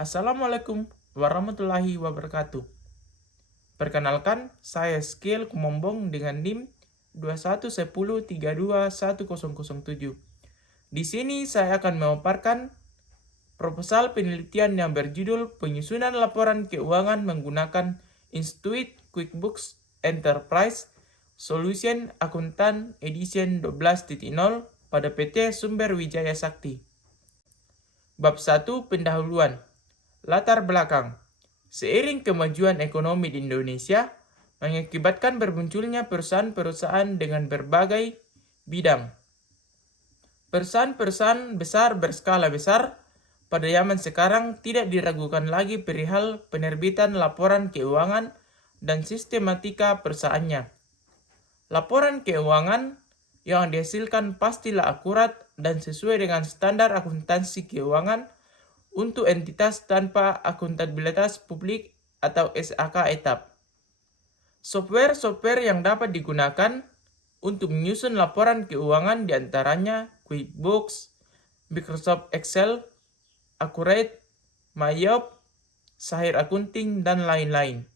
Assalamualaikum warahmatullahi wabarakatuh. Perkenalkan, saya Skill Kumombong dengan NIM 2110321007. Di sini saya akan memaparkan proposal penelitian yang berjudul Penyusunan Laporan Keuangan Menggunakan Intuit QuickBooks Enterprise Solution Akuntan Edition 12.0 pada PT Sumber Wijaya Sakti. Bab 1 Pendahuluan. Latar belakang. Seiring kemajuan ekonomi di Indonesia, mengakibatkan bermunculnya perusahaan-perusahaan dengan berbagai bidang. Perusahaan-perusahaan besar berskala besar pada zaman sekarang tidak diragukan lagi perihal penerbitan laporan keuangan dan sistematika perusahaannya. Laporan keuangan yang dihasilkan pastilah akurat dan sesuai dengan standar akuntansi keuangan untuk entitas tanpa akuntabilitas publik atau SAK etap. Software-software yang dapat digunakan untuk menyusun laporan keuangan diantaranya QuickBooks, Microsoft Excel, Accurate, Mayop, Sahir Accounting, dan lain-lain.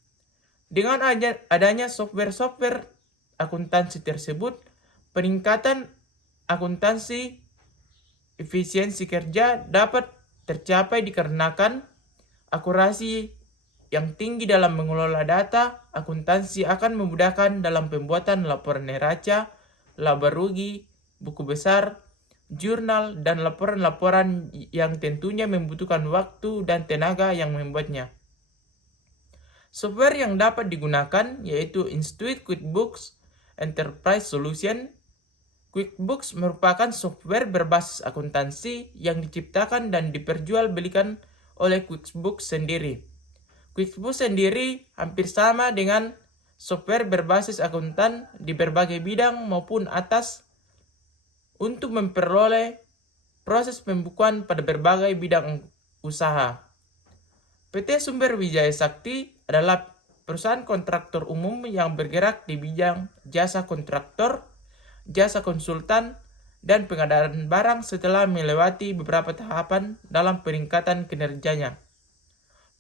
Dengan adanya software-software akuntansi tersebut, peningkatan akuntansi efisiensi kerja dapat tercapai dikarenakan akurasi yang tinggi dalam mengelola data. Akuntansi akan memudahkan dalam pembuatan laporan neraca, laba rugi, buku besar, jurnal, dan laporan-laporan yang tentunya membutuhkan waktu dan tenaga yang membuatnya. Software yang dapat digunakan yaitu Intuit QuickBooks Enterprise Solution. QuickBooks merupakan software berbasis akuntansi yang diciptakan dan diperjualbelikan oleh QuickBooks sendiri. QuickBooks sendiri hampir sama dengan software berbasis akuntan di berbagai bidang maupun atas untuk memperoleh proses pembukuan pada berbagai bidang usaha. PT Sumber Wijaya Sakti adalah perusahaan kontraktor umum yang bergerak di bidang jasa kontraktor, jasa konsultan, dan pengadaan barang setelah melewati beberapa tahapan dalam peningkatan kinerjanya.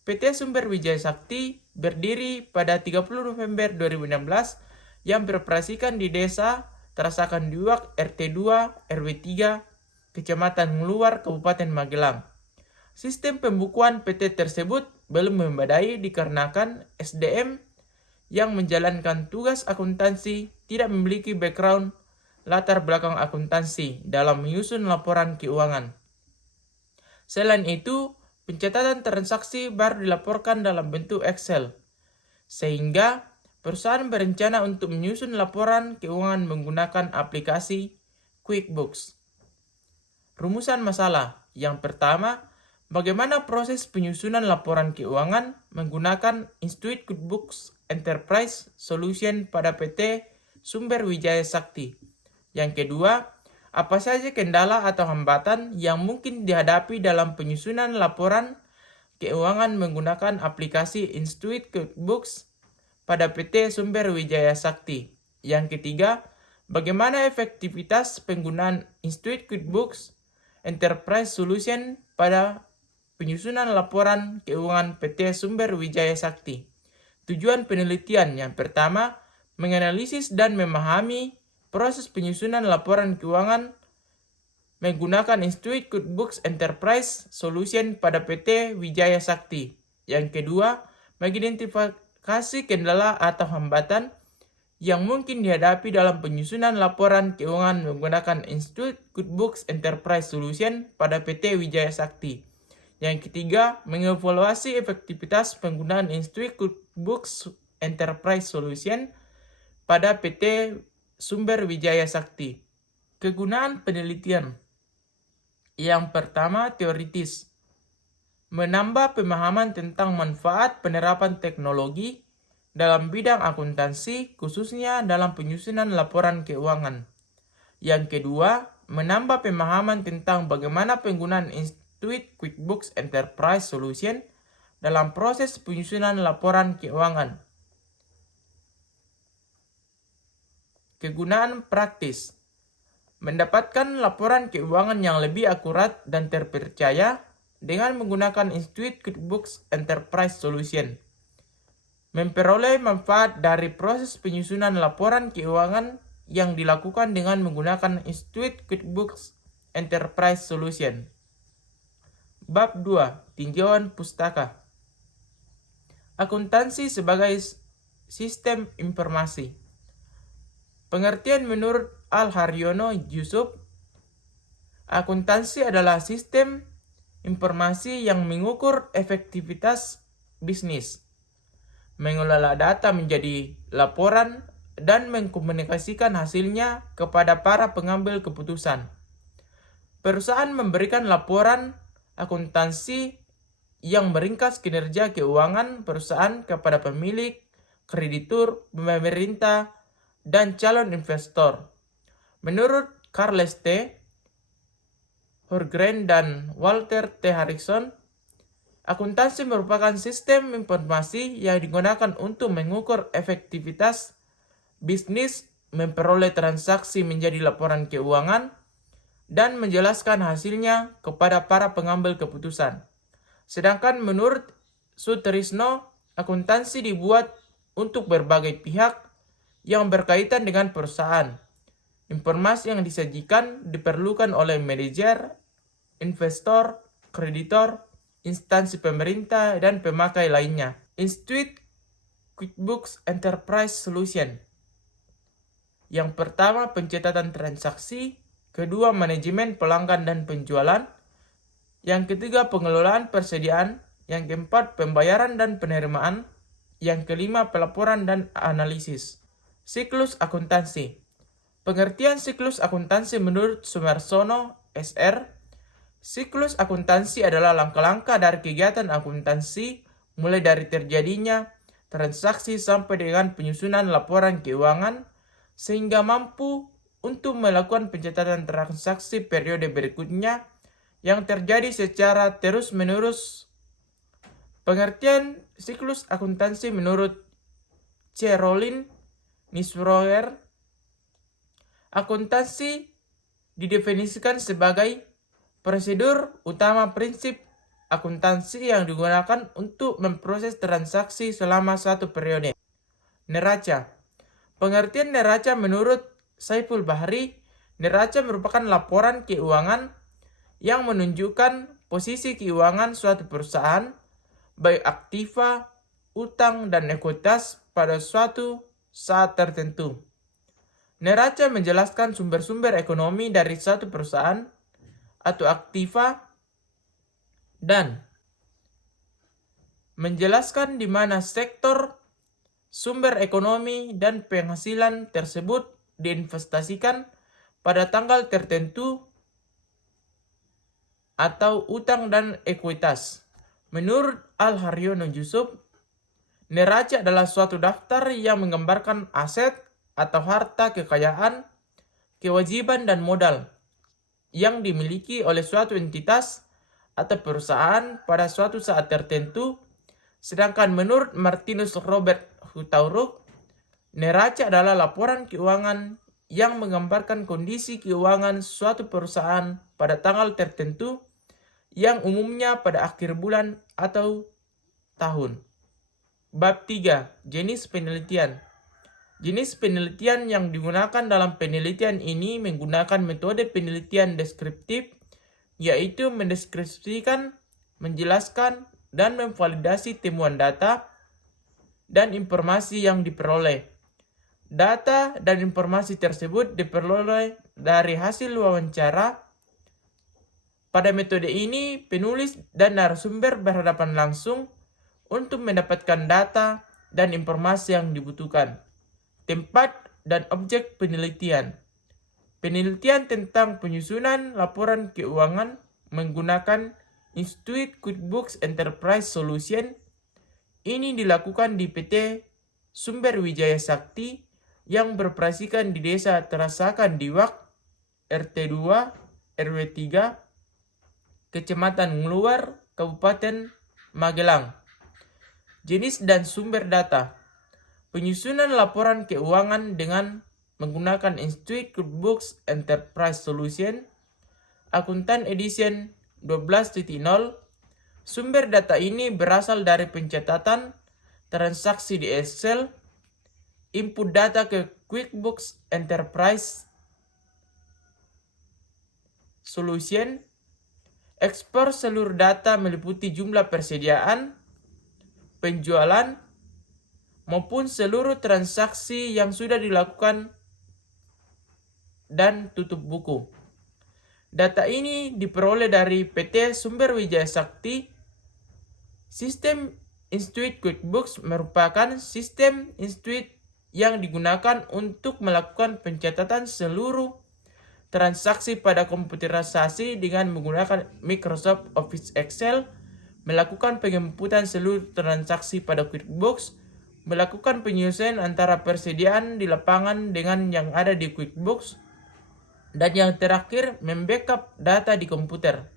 PT Sumber Wijaya Sakti berdiri pada 30 November 2016 yang beroperasikan di Desa Terasakan Duak RT 2 RW 3 Kecamatan Ngluar Kabupaten Magelang. Sistem pembukuan PT tersebut belum memadai dikarenakan SDM yang menjalankan tugas akuntansi tidak memiliki background latar belakang akuntansi dalam menyusun laporan keuangan. Selain itu, pencatatan transaksi baru dilaporkan dalam bentuk Excel, sehingga perusahaan berencana untuk menyusun laporan keuangan menggunakan aplikasi QuickBooks. Rumusan masalah. Yang pertama, bagaimana proses penyusunan laporan keuangan menggunakan Intuit QuickBooks Enterprise Solution pada PT Sumber Wijaya Sakti. Yang kedua, apa saja kendala atau hambatan yang mungkin dihadapi dalam penyusunan laporan keuangan menggunakan aplikasi Intuit QuickBooks pada PT Sumber Wijaya Sakti. Yang ketiga, bagaimana efektivitas penggunaan Intuit QuickBooks Enterprise Solution pada penyusunan laporan keuangan PT Sumber Wijaya Sakti. Tujuan penelitian yang pertama, menganalisis dan memahami proses penyusunan laporan keuangan menggunakan Intuit QuickBooks Enterprise Solution pada PT Wijaya Sakti. Yang kedua, mengidentifikasi kendala atau hambatan yang mungkin dihadapi dalam penyusunan laporan keuangan menggunakan Intuit QuickBooks Enterprise Solution pada PT Wijaya Sakti. Yang ketiga, mengevaluasi efektivitas penggunaan Intuit QuickBooks Enterprise Solution pada PT Sumber Wijaya Sakti. Kegunaan penelitian. Yang pertama, teoritis. Menambah pemahaman tentang manfaat penerapan teknologi dalam bidang akuntansi, khususnya dalam penyusunan laporan keuangan. Yang kedua, menambah pemahaman tentang bagaimana penggunaan Intuit QuickBooks Enterprise Solution dalam proses penyusunan laporan keuangan. Kegunaan praktis. Mendapatkan laporan keuangan yang lebih akurat dan terpercaya dengan menggunakan Intuit QuickBooks Enterprise Solution. Memperoleh manfaat dari proses penyusunan laporan keuangan yang dilakukan dengan menggunakan Intuit QuickBooks Enterprise Solution. Bab 2. Tinjauan pustaka. Akuntansi sebagai sistem informasi. Pengertian menurut Al-Haryono Yusuf, akuntansi adalah sistem informasi yang mengukur efektivitas bisnis, mengelola data menjadi laporan, dan mengkomunikasikan hasilnya kepada para pengambil keputusan. Perusahaan memberikan laporan akuntansi yang meringkas kinerja keuangan perusahaan kepada pemilik, kreditur, pemerintah, dan calon investor. Menurut Charles T. Horgren dan Walter T. Harrison, akuntansi merupakan sistem informasi yang digunakan untuk mengukur efektivitas bisnis, memperoleh transaksi menjadi laporan keuangan, dan menjelaskan hasilnya kepada para pengambil keputusan. Sedangkan menurut Sutrisno, akuntansi dibuat untuk berbagai pihak yang berkaitan dengan perusahaan. Informasi yang disajikan diperlukan oleh manajer, investor, kreditor, instansi pemerintah, dan pemakai lainnya. Intuit QuickBooks Enterprise Solution. Yang pertama, pencatatan transaksi. Kedua, manajemen pelanggan dan penjualan. Yang ketiga, pengelolaan persediaan. Yang keempat, pembayaran dan penerimaan. Yang kelima, pelaporan dan analisis. Siklus akuntansi. Pengertian siklus akuntansi menurut Sumarsono, SR. Siklus akuntansi adalah langkah-langkah dari kegiatan akuntansi mulai dari terjadinya transaksi sampai dengan penyusunan laporan keuangan sehingga mampu untuk melakukan pencatatan transaksi periode berikutnya yang terjadi secara terus-menerus. Pengertian siklus akuntansi menurut C. Rollin Nisroer, akuntansi didefinisikan sebagai prosedur utama prinsip akuntansi yang digunakan untuk memproses transaksi selama satu periode. Neraca. Pengertian neraca menurut Saiful Bahri, neraca merupakan laporan keuangan yang menunjukkan posisi keuangan suatu perusahaan, baik aktiva, utang, dan ekuitas pada suatu saat tertentu. Neraca menjelaskan sumber-sumber ekonomi dari suatu perusahaan atau aktiva dan menjelaskan di mana sektor sumber ekonomi dan penghasilan tersebut diinvestasikan pada tanggal tertentu atau utang dan ekuitas. Menurut Al-Haryono Yusuf, neraca adalah suatu daftar yang menggambarkan aset atau harta kekayaan, kewajiban dan modal yang dimiliki oleh suatu entitas atau perusahaan pada suatu saat tertentu. Sedangkan menurut Martinus Robert Hutauruk, neraca adalah laporan keuangan yang menggambarkan kondisi keuangan suatu perusahaan pada tanggal tertentu yang umumnya pada akhir bulan atau tahun. Bab 3. Jenis penelitian. Jenis penelitian yang digunakan dalam penelitian ini menggunakan metode penelitian deskriptif, yaitu mendeskripsikan, menjelaskan, dan memvalidasi temuan data dan informasi yang diperoleh. Data dan informasi tersebut diperoleh dari hasil wawancara. Pada metode ini, penulis dan narasumber berhadapan langsung untuk mendapatkan data dan informasi yang dibutuhkan. Tempat dan objek penelitian. Penelitian tentang penyusunan laporan keuangan menggunakan Intuit QuickBooks Enterprise Solution. Ini dilakukan di PT Sumber Wijaya Sakti yang beroperasikan di Desa Terasakan Diwak, RT 2, RW 3, Kecamatan Ngluar, Kabupaten Magelang. Jenis dan sumber data. Penyusunan laporan keuangan dengan menggunakan Intuit QuickBooks Enterprise Solution, Akuntan Edition 12.0, Sumber data ini berasal dari pencatatan transaksi di Excel, input data ke QuickBooks Enterprise Solution, ekspor seluruh data meliputi jumlah persediaan, penjualan, maupun seluruh transaksi yang sudah dilakukan dan tutup buku. Data ini diperoleh dari PT Sumber Wijaya Sakti. Sistem Intuit QuickBooks merupakan sistem Intuit yang digunakan untuk melakukan pencatatan seluruh transaksi pada komputerisasi dengan menggunakan Microsoft Office Excel, melakukan penginputan seluruh transaksi pada QuickBooks, melakukan penyesuaian antara persediaan di lapangan dengan yang ada di QuickBooks, dan yang terakhir, membackup data di komputer.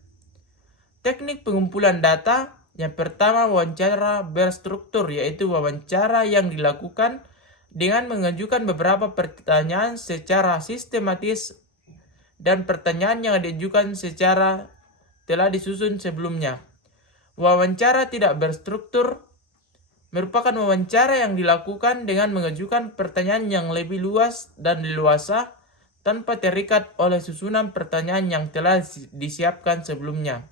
Teknik pengumpulan data, yang pertama wawancara berstruktur, yaitu wawancara yang dilakukan dengan mengajukan beberapa pertanyaan secara sistematis dan pertanyaan yang diajukan secara telah disusun sebelumnya. Wawancara tidak berstruktur merupakan wawancara yang dilakukan dengan mengajukan pertanyaan yang lebih luas dan leluasa tanpa terikat oleh susunan pertanyaan yang telah disiapkan sebelumnya.